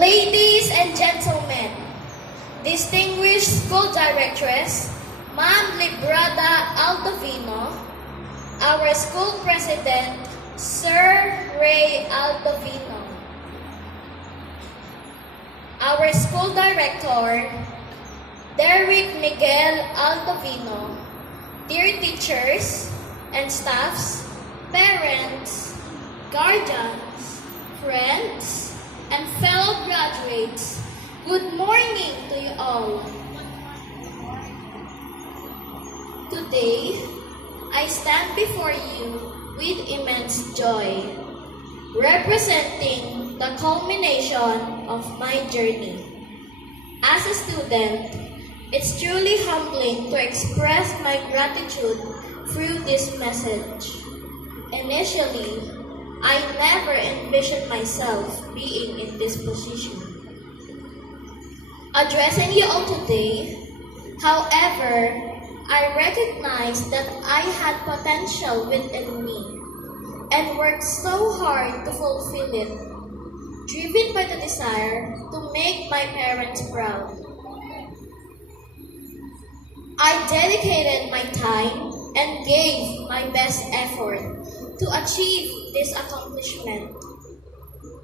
Ladies and gentlemen, distinguished school directress, Ma'am Librada Aldovino, our school president, Sir Ray Aldovino, our school director, Derek Miguel Aldovino, dear teachers and staffs, parents, guardians, friends, and fellow graduates, good morning to you all. Today, I stand before you with immense joy, representing the culmination of my journey. As a student, it's truly humbling to express my gratitude through this message. Initially, I never envisioned myself being in this position. Addressing you all today, however, I recognize that I had potential within me and worked so hard to fulfill it, driven by the desire to make my parents proud. I dedicated my time and gave my best effort to achieve this accomplishment,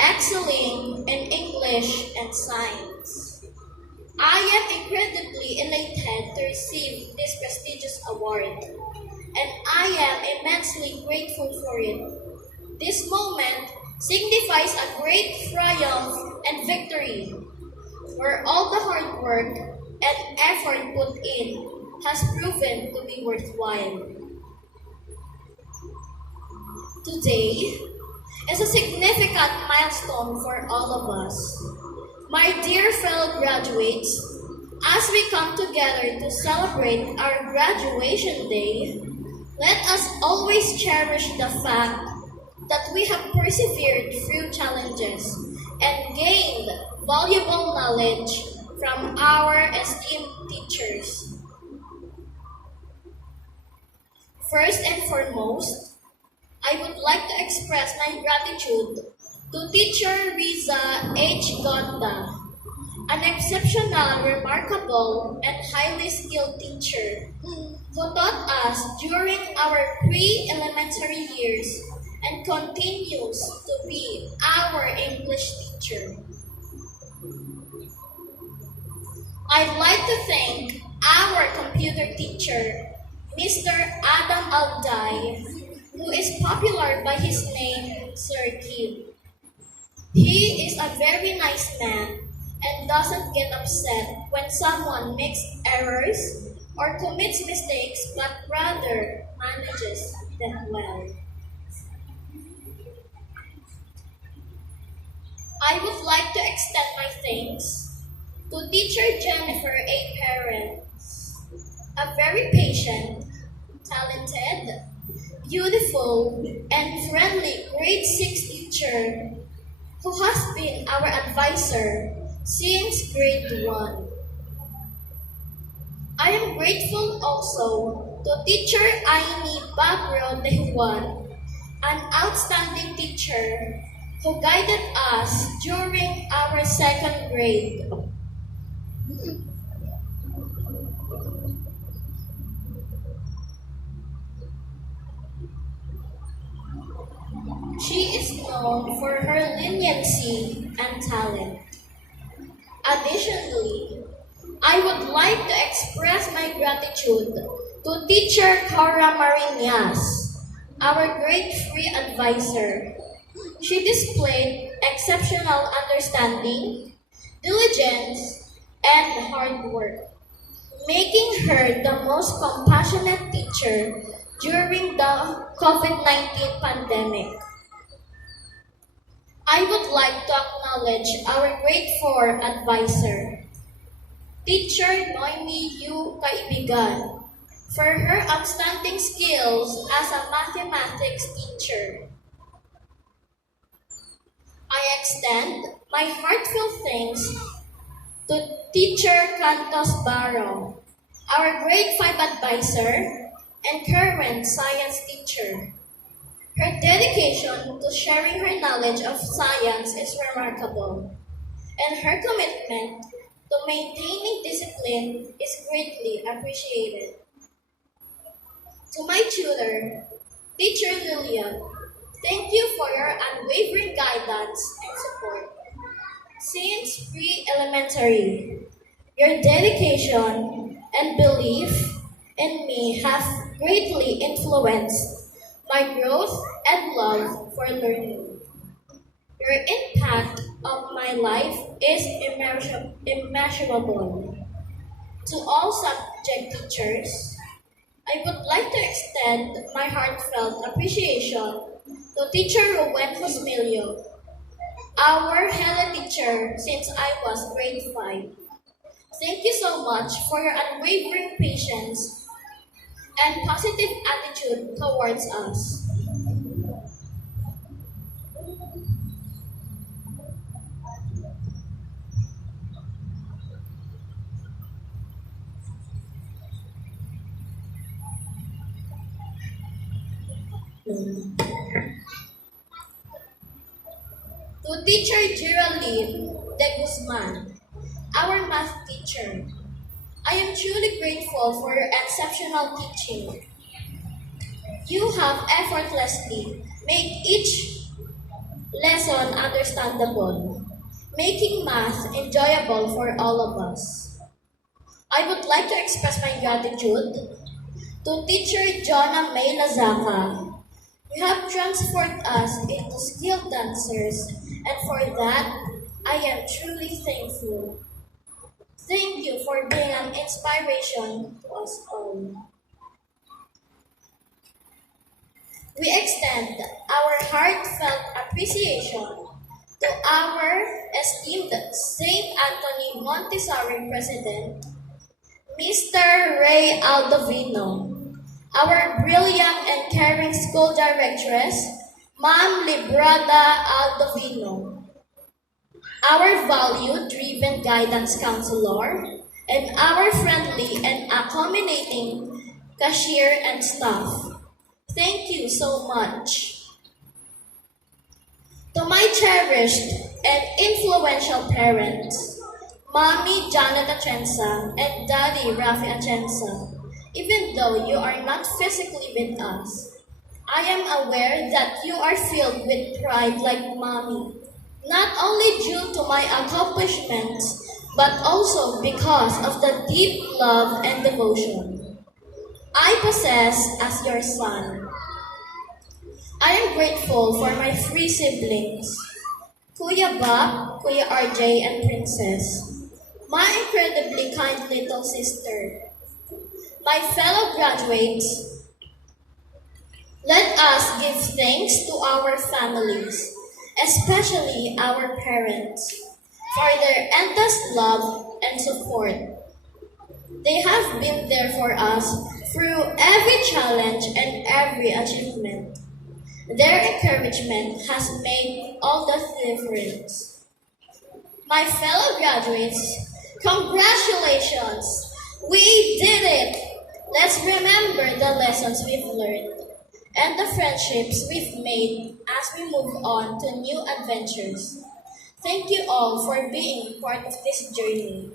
excelling in English and science. I am incredibly elated to receive this prestigious award, and I am immensely grateful for it. This moment signifies a great triumph and victory, where all the hard work and effort put in has proven to be worthwhile. Today is a significant milestone for all of us. My dear fellow graduates, as we come together to celebrate our graduation day, let us always cherish the fact that we have persevered through challenges and gained valuable knowledge from our esteemed teachers. First and foremost, I would like to express my gratitude to Teacher Riza H. Gonda, an exceptional, remarkable, and highly skilled teacher who taught us during our pre-elementary years and continues to be our English teacher. I'd like to thank our computer teacher, Mr. Adam Alday, who is popular by his name, Sir Kid. He is a very nice man and doesn't get upset when someone makes errors or commits mistakes, but rather manages them well. I would like to extend my thanks to Teacher Jennifer A. Parents, a very patient, talented, beautiful, and friendly grade 6 teacher who has been our advisor since grade 1. I am grateful also to Teacher Aini Babro de Juan, an outstanding teacher who guided us during our 2nd grade. She is known for her leniency and talent. Additionally, I would like to express my gratitude to Teacher Cora Marinas, our grade 3 advisor. She displayed exceptional understanding, diligence, and hard work, making her the most compassionate teacher during the COVID-19 pandemic. I would like to acknowledge our grade 4 advisor, Teacher Noemi Yu Kaibigan, for her outstanding skills as a mathematics teacher. I extend my heartfelt thanks to Teacher Cantos Barro, our grade 5 advisor and current science teacher. Her dedication to sharing her knowledge of science is remarkable, and her commitment to maintaining discipline is greatly appreciated. To my tutor, Teacher Lilia, thank you for your unwavering guidance and support. Since pre-elementary, your dedication and belief in me have greatly influenced my growth and love for learning. Your impact on my life is immeasurable. To all subject teachers, I would like to extend my heartfelt appreciation to Teacher Rowan Hosmilio, our Helen teacher since I was grade 5. Thank you so much for your unwavering patience and positive attitude towards us. To Teacher Geraldine De Guzman, our math teacher, I am truly grateful for your exceptional teaching. You have effortlessly made each lesson understandable, making math enjoyable for all of us. I would like to express my gratitude to Teacher Jonna May Lazaka. You have transformed us into skilled dancers, and for that, I am truly thankful. Thank you for being an inspiration to us all. We extend our heartfelt appreciation to our esteemed St. Anthony Montessori President, Mr. Ray Aldovino, our brilliant and caring school directress, Ma'am Librada Aldovino, our value-driven guidance counselor, and our friendly and accommodating cashier and staff. Thank you so much. To my cherished and influential parents, Mommy Janet Atienza and Daddy Rafi Atienza, even though you are not physically with us, I am aware that you are filled with pride like Mommy, not only due to my accomplishments, but also because of the deep love and devotion I possess as your son. I am grateful for my three siblings, Kuya Bob, Kuya RJ, and Princess, my incredibly kind little sister, my fellow graduates. Let us give thanks to our families, especially our parents, for their endless love and support. They have been there for us through every challenge and every achievement. Their encouragement has made all the difference. My fellow graduates, congratulations! We did it! Let's remember the lessons we've learned and the friendships we've made as we move on to new adventures. Thank you all for being part of this journey.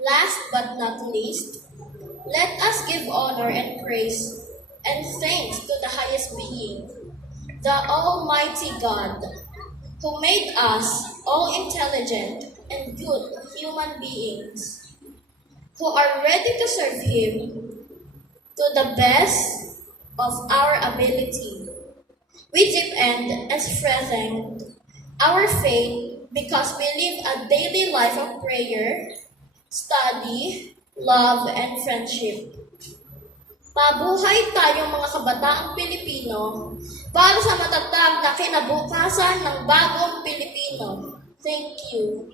Last but not least, let us give honor and praise and thanks to the highest being, the Almighty God, who made us all intelligent and good human beings, who are ready to serve Him to the best of our ability. We deepen and strengthen our faith because we live a daily life of prayer, study, love, and friendship. Mabuhay tayong mga kabataang Pilipino para sa matatag na kinabukasan ng bagong Pilipino. Thank you.